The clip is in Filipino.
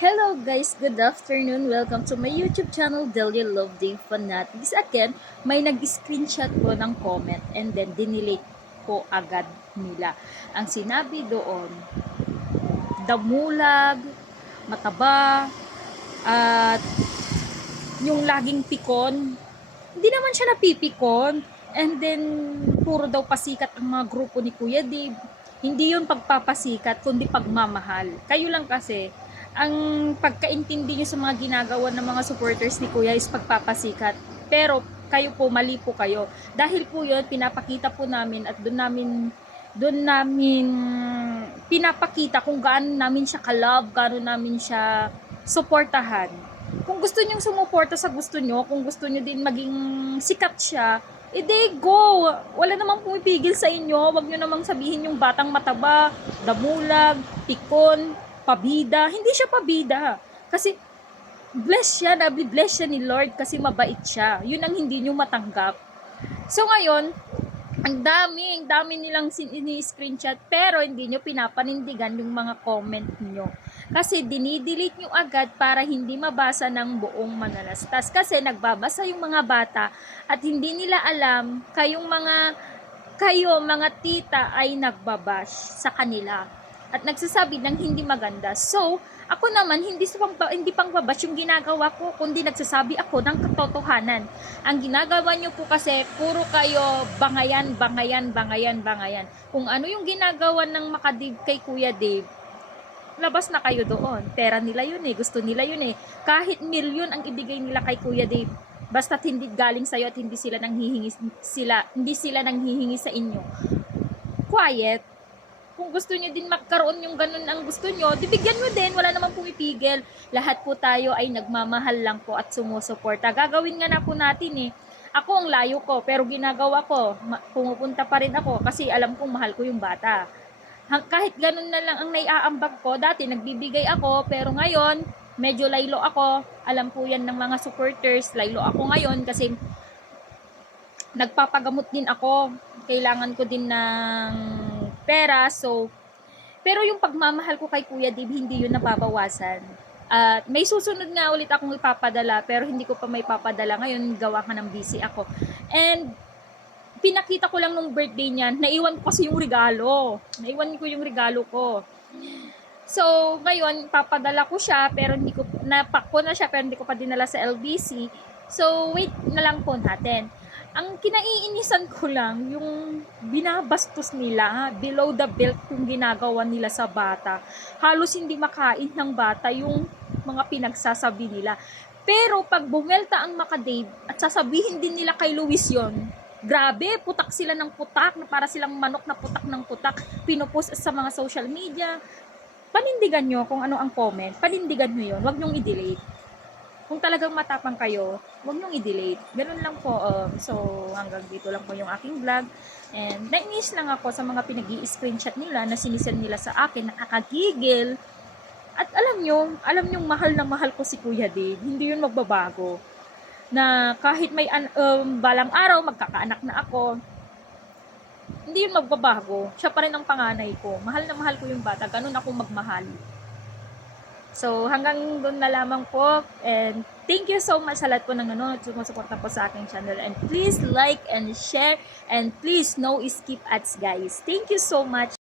Hello guys, good afternoon. Welcome to my YouTube channel, Delia Love Day Fanatics. Again, may nag-screenshot ko ng comment and then dinelete ko agad nila. Ang sinabi doon, damulag, mataba, at yung laging pikon. Hindi naman siya napipikon. And then, puro daw pasikat ang mga grupo ni Kuya Dave. Hindi yun pagpapasikat, kundi pagmamahal. Kayo lang kasi, ang pagkaintindi nyo sa mga ginagawa ng mga supporters ni Kuya is pagpapasikat. Pero kayo po, mali po kayo. Dahil po yun, pinapakita po namin at doon namin pinapakita kung gaano namin siya ka-love, gaano namin siya suportahan. Kung gusto nyong sumuporta sa gusto nyo, kung gusto nyo din maging sikat siya, edi go! Wala namang pumipigil sa inyo. Wag nyo namang sabihin yung batang mataba, damulag, pikon, pabida. Hindi siya pabida. Kasi bless siya, nabi-bless siya ni Lord kasi mabait siya. Yun ang hindi nyo matanggap. So ngayon, ang dami nilang ini-screenshot pero hindi nyo pinapanindigan yung mga comment nyo. Kasi dinidelete nyo agad para hindi mabasa ng buong manalastas. Kasi nagbabasa yung mga bata at hindi nila alam kayo mga tita ay nagbabash sa kanila at nagsasabi ng hindi maganda. So, ako naman, hindi pang babash yung ginagawa ko, kundi nagsasabi ako ng katotohanan. Ang ginagawa nyo po kasi, puro kayo bangayan. Kung ano yung ginagawa ng Makadib kay Kuya Dave, labas na kayo doon. Pera nila yun eh, gusto nila yun eh. Kahit milyon ang ibigay nila kay Kuya Dave, basta't hindi galing sa'yo at hindi sila nanghihingi sa inyo. Quiet. Kung gusto niyo din magkaroon yung ganun ang gusto niyo, dibigyan mo din, wala namang pumipigil. Lahat po tayo ay nagmamahal lang po at sumusuporta. Gagawin nga na po natin eh. Ako ang layo ko, pero ginagawa ko, pumupunta pa rin ako kasi alam kong mahal ko yung bata. Kahit ganun na lang ang naiaambag ko, dati nagbibigay ako, pero ngayon, medyo laylo ako. Alam po yan ng mga supporters, laylo ako ngayon kasi nagpapagamot din ako. Kailangan ko din ng pera, so pero yung pagmamahal ko kay Kuya Dave, hindi yun nababawasan. At may susunod nga ulit akong ipapadala, pero hindi ko pa may papadala ngayon, gawa ka ng busy ako. And pinakita ko lang nung birthday niya, naiwan ko kasi yung regalo. Naiwan ko yung regalo ko. So, ngayon, papadala ko siya, pero hindi ko, napak ko na siya, pero hindi ko pa dinala sa LBC. So, wait na lang po natin. Ang kinaiinisan ko lang, yung binabastos nila, below the belt yung ginagawa nila sa bata. Halos hindi makain ng bata yung mga pinagsasabi nila. Pero pag bumelta ang Makadave at sasabihin din nila kay Luis yon, grabe, putak sila ng putak, na para silang manok na putak ng putak, pinupost sa mga social media. Panindigan nyo kung ano ang comment, panindigan nyo yun, wag nyong i-delete. Kung talagang matapang kayo, wag nyong i-delete. Ganun lang po. So, hanggang dito lang po yung aking vlog. And nainis lang ako sa mga pinag-i-screenshot nila na sinisend nila sa akin, nakakagigil. At alam nyo, mahal na mahal ko si Kuya Dave. Hindi yun magbabago. Na kahit may balang araw, magkakaanak na ako, hindi yun magbabago. Siya pa rin ang panganay ko. Mahal na mahal ko yung bata. Ganun ako magmahal. So, hanggang doon na lamang po. And thank you so much sa lahat po ng nanonood, sumusuporta po sa aking channel. And please like and share. And please no skip ads, guys. Thank you so much.